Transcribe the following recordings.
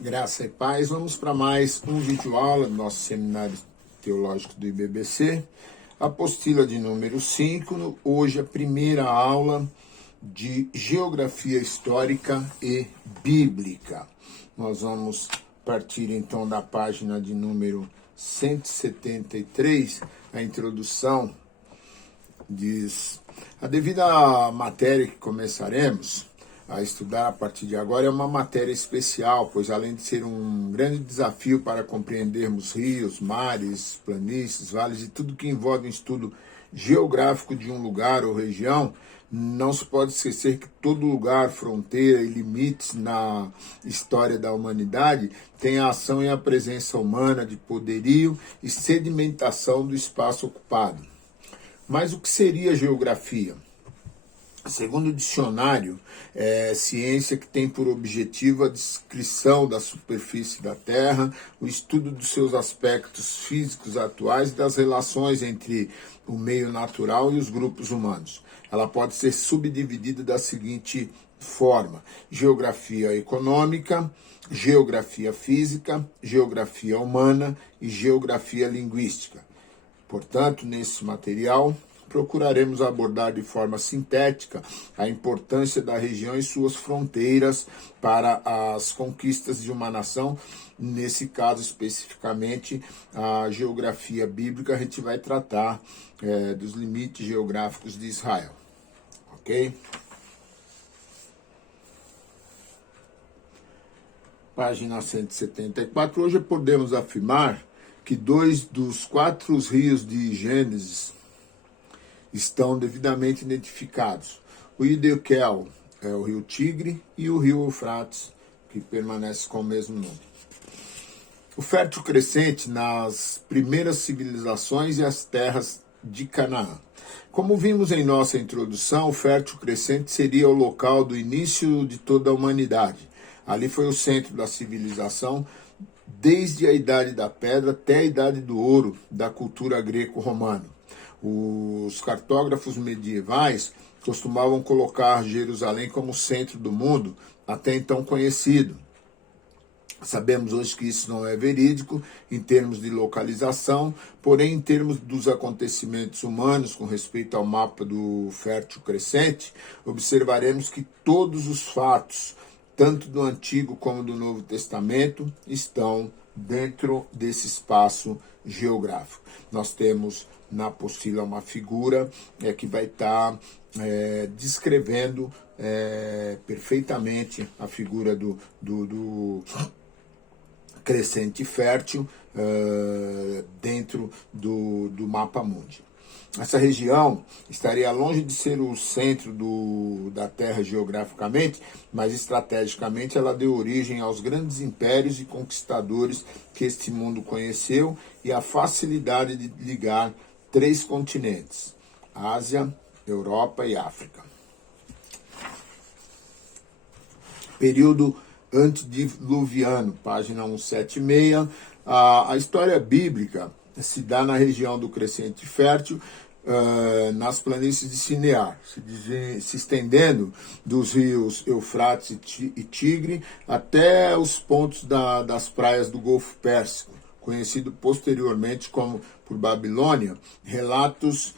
Graça e paz, vamos para mais um vídeo aula do nosso Seminário Teológico do IBBC, apostila de número 5, hoje a primeira aula de Geografia Histórica e Bíblica. Nós vamos partir então da página de número 173, a introdução diz: a devida matéria que começaremos a estudar a partir de agora é uma matéria especial, pois além de ser um grande desafio para compreendermos rios, mares, planícies, vales e tudo que envolve um estudo geográfico de um lugar ou região, não se pode esquecer que todo lugar, fronteira e limites na história da humanidade tem a ação e a presença humana de poderio e sedimentação do espaço ocupado. Mas o que seria geografia? Segundo o dicionário, é ciência que tem por objetivo a descrição da superfície da Terra, o estudo dos seus aspectos físicos atuais e das relações entre o meio natural e os grupos humanos. Ela pode ser subdividida da seguinte forma: geografia econômica, geografia física, geografia humana e geografia linguística. Portanto, nesse material, procuraremos abordar de forma sintética a importância da região e suas fronteiras para as conquistas de uma nação. Nesse caso, especificamente, a geografia bíblica, a gente vai tratar dos limites geográficos de Israel. Ok? Página 174. Hoje podemos afirmar que 2 dos 4 rios de Gênesis estão devidamente identificados. O Hiddekel é o rio Tigre e o rio Eufrates, que permanece com o mesmo nome. O fértil crescente nas primeiras civilizações e as terras de Canaã. Como vimos em nossa introdução, o fértil crescente seria o local do início de toda a humanidade. Ali foi o centro da civilização, desde a Idade da Pedra até a Idade do Ouro da cultura greco-romana. Os cartógrafos medievais costumavam colocar Jerusalém como centro do mundo, até então conhecido. Sabemos hoje que isso não é verídico em termos de localização, porém em termos dos acontecimentos humanos com respeito ao mapa do fértil crescente, observaremos que todos os fatos, tanto do Antigo como do Novo Testamento, estão dentro desse espaço geográfico. Nós temos na apostila uma figura que vai estar descrevendo perfeitamente a figura do crescente fértil dentro do mapa mundi. Essa região estaria longe de ser o centro da Terra geograficamente, mas estrategicamente ela deu origem aos grandes impérios e conquistadores que este mundo conheceu e a facilidade de ligar 3 continentes: Ásia, Europa e África. Período antediluviano, página 176. A história bíblica se dá na região do crescente fértil, nas planícies de Sinear, se estendendo dos rios Eufrates e Tigre até os pontos das praias do Golfo Pérsico, conhecido posteriormente como por Babilônia. Relatos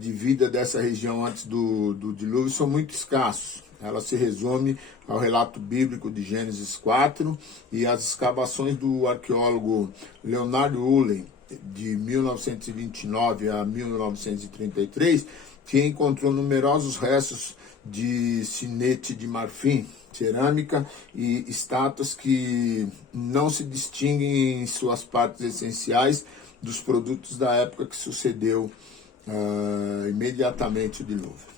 de vida dessa região antes do dilúvio são muito escassos. Ela se resume ao relato bíblico de Gênesis 4 e às escavações do arqueólogo Leonard Ullen, de 1929 a 1933, que encontrou numerosos restos de sinete de marfim, cerâmica e estátuas que não se distinguem em suas partes essenciais dos produtos da época que sucedeu imediatamente o dilúvio.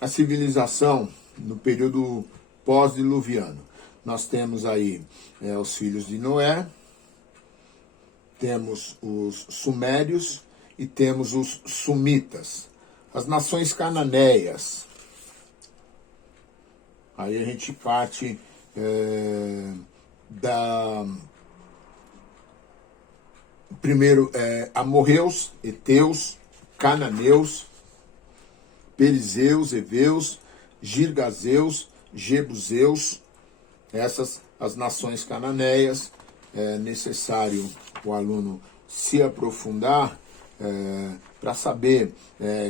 A civilização no período pós-diluviano. Nós temos aí os filhos de Noé, temos os sumérios e temos os sumitas. As nações cananeias. Aí a gente parte primeiro amorreus, heteus, cananeus, perizeus, heveus, girgazeus, jebuseus, essas as nações cananeias. É necessário o aluno se aprofundar para saber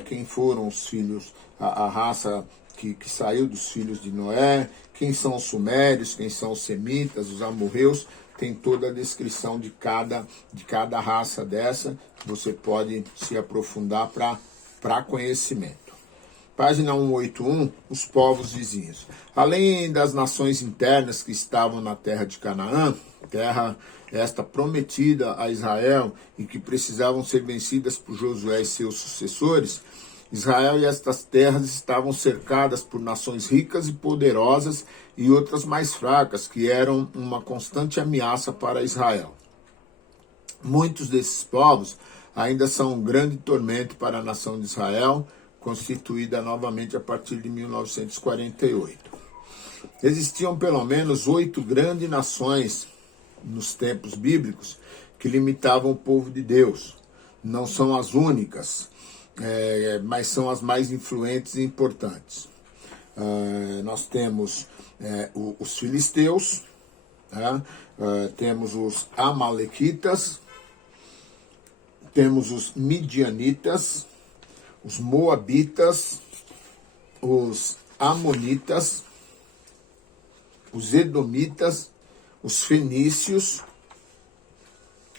quem foram os filhos, a raça que saiu dos filhos de Noé, quem são os sumérios, quem são os semitas, os amorreus. Tem toda a descrição de cada raça dessa, você pode se aprofundar para conhecimento. Página 181, os povos vizinhos. Além das nações internas que estavam na terra de Canaã, terra esta prometida a Israel e que precisavam ser vencidas por Josué e seus sucessores, Israel e estas terras estavam cercadas por nações ricas e poderosas e outras mais fracas, que eram uma constante ameaça para Israel. Muitos desses povos ainda são um grande tormento para a nação de Israel, constituída novamente a partir de 1948. Existiam pelo menos 8 grandes nações nos tempos bíblicos que limitavam o povo de Deus. Não são as únicas, mas são as mais influentes e importantes. Nós temos os filisteus, temos os amalequitas, temos os midianitas, os moabitas, os amonitas, os edomitas, os fenícios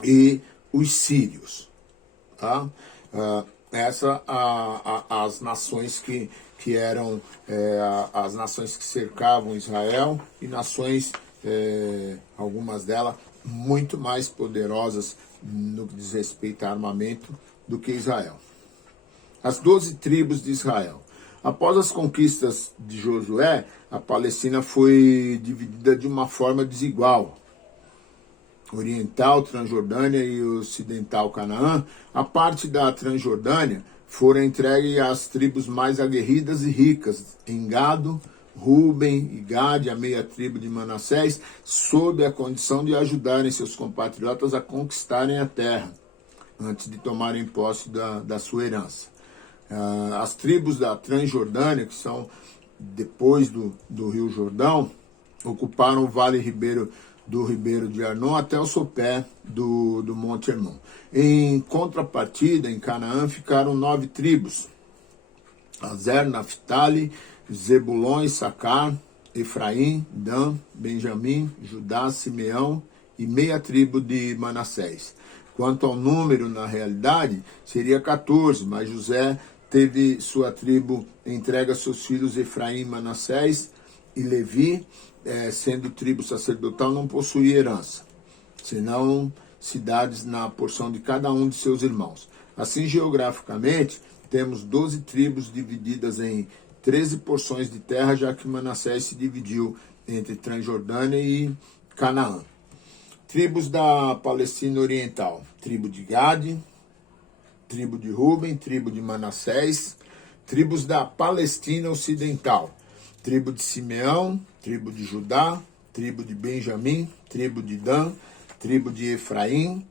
e os sírios. Tá? Essas as nações que eram as nações que cercavam Israel e nações, algumas delas, muito mais poderosas no que diz respeito a armamento do que Israel. As 12 tribos de Israel. Após as conquistas de Josué, a Palestina foi dividida de uma forma desigual. Oriental, Transjordânia e Ocidental Canaã. A parte da Transjordânia foram entregues às tribos mais aguerridas e ricas, em Gado, Ruben e Gade, a meia tribo de Manassés, sob a condição de ajudarem seus compatriotas a conquistarem a terra, antes de tomarem posse da sua herança. As tribos da Transjordânia, que são depois do Rio Jordão, ocuparam o vale do Ribeiro de Arnon até o sopé do Monte Hermon. Em contrapartida, em Canaã, ficaram 9 tribos: Azer, Naftali, Zebulon, Issacar, Efraim, Dan, Benjamim, Judá, Simeão e meia tribo de Manassés. Quanto ao número, na realidade, seria 14, mas José teve sua tribo entregue a seus filhos Efraim, Manassés e Levi, sendo tribo sacerdotal, não possuía herança, senão cidades na porção de cada um de seus irmãos. Assim, geograficamente, temos 12 tribos divididas em 13 porções de terra, já que Manassés se dividiu entre Transjordânia e Canaã. Tribos da Palestina Oriental: tribo de Gade, tribo de Ruben, tribo de Manassés. Tribos da Palestina Ocidental: tribo de Simeão, tribo de Judá, tribo de Benjamim, tribo de Dan, tribo de Efraim,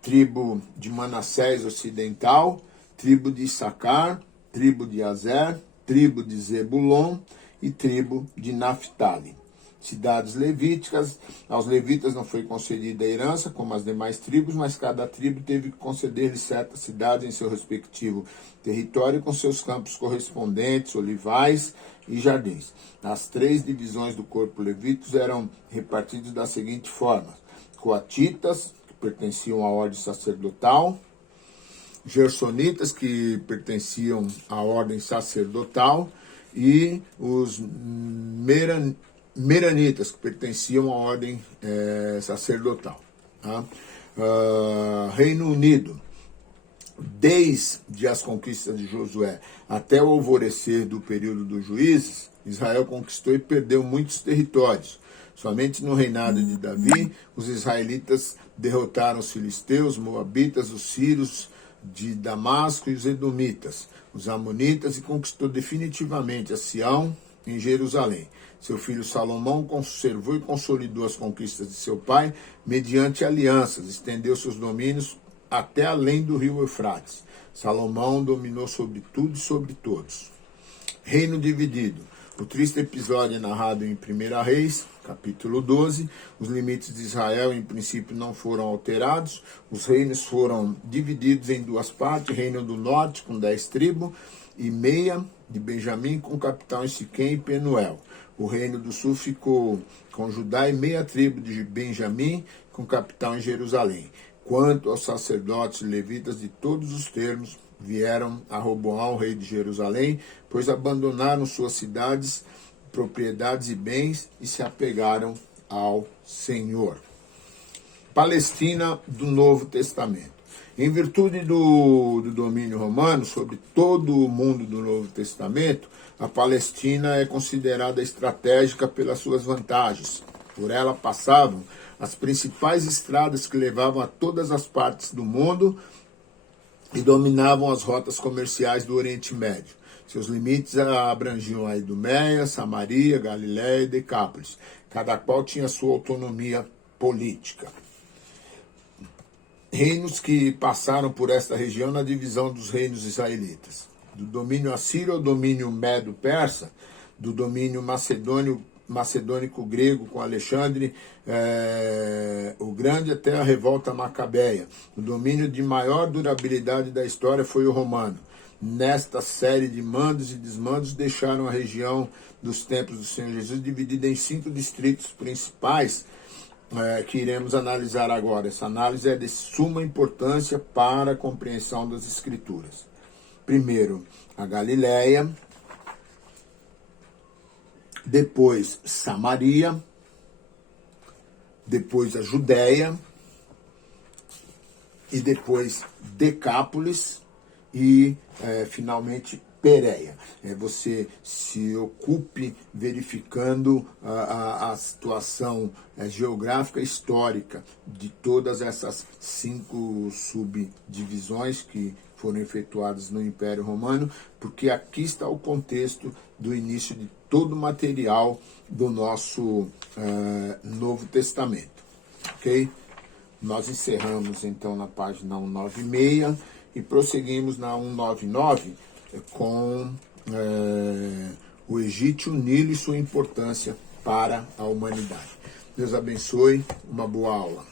tribo de Manassés Ocidental, tribo de Issacar, tribo de Azer, tribo de Zebulon e tribo de Naftali. Cidades levíticas: aos levitas não foi concedida a herança, como as demais tribos, mas cada tribo teve que conceder-lhe certas cidades em seu respectivo território, com seus campos correspondentes, olivais e jardins. As 3 divisões do corpo levíticos eram repartidas da seguinte forma: coatitas, que pertenciam à ordem sacerdotal; gersonitas, que pertenciam à ordem sacerdotal; e os meranitas, que pertenciam à ordem sacerdotal. Tá? Reino Unido: desde as conquistas de Josué até o alvorecer do período dos juízes, Israel conquistou e perdeu muitos territórios. Somente no reinado de Davi, os israelitas derrotaram os filisteus, os moabitas, os sírios de Damasco e os edomitas, os amonitas, e conquistou definitivamente a Sião em Jerusalém. Seu filho Salomão conservou e consolidou as conquistas de seu pai mediante alianças, estendeu seus domínios até além do rio Eufrates. Salomão dominou sobre tudo e sobre todos. Reino dividido: O triste episódio é narrado em 1 Reis, capítulo 12. Os limites de Israel, em princípio, não foram alterados. Os reinos foram divididos em duas partes. Reino do Norte, com 10 tribos, e meia de Benjamim, com capital em Siquém e Penuel. O Reino do Sul ficou com Judá e meia tribo de Benjamim, com capital em Jerusalém. Quanto aos sacerdotes e levitas de todos os termos, vieram a Roboão, rei de Jerusalém, pois abandonaram suas cidades, propriedades e bens e se apegaram ao Senhor. Palestina do Novo Testamento. Em virtude do domínio romano sobre todo o mundo do Novo Testamento, a Palestina é considerada estratégica pelas suas vantagens. Por ela passavam as principais estradas que levavam a todas as partes do mundo e dominavam as rotas comerciais do Oriente Médio. Seus limites abrangiam a Idumeia, Samaria, Galiléia e Decápolis. Cada qual tinha sua autonomia política. Reinos que passaram por esta região na divisão dos reinos israelitas. Do domínio assírio ao domínio medo-persa, do domínio macedônico-grego com Alexandre o Grande até a revolta macabeia. O domínio de maior durabilidade da história foi o romano. Nesta série de mandos e desmandos deixaram a região dos templos do Senhor Jesus dividida em 5 distritos principais que iremos analisar agora. Essa análise é de suma importância para a compreensão das Escrituras. Primeiro, a Galiléia, depois Samaria, depois a Judéia, e depois Decápolis e finalmente Pérea. Você se ocupe verificando a situação geográfica e histórica de todas essas 5 subdivisões que foram efetuadas no Império Romano, porque aqui está o contexto do início de todo o material do nosso Novo Testamento. Ok? Nós encerramos então na página 196 e prosseguimos na 199 com o Egito, o Nilo e sua importância para a humanidade. Deus abençoe, uma boa aula.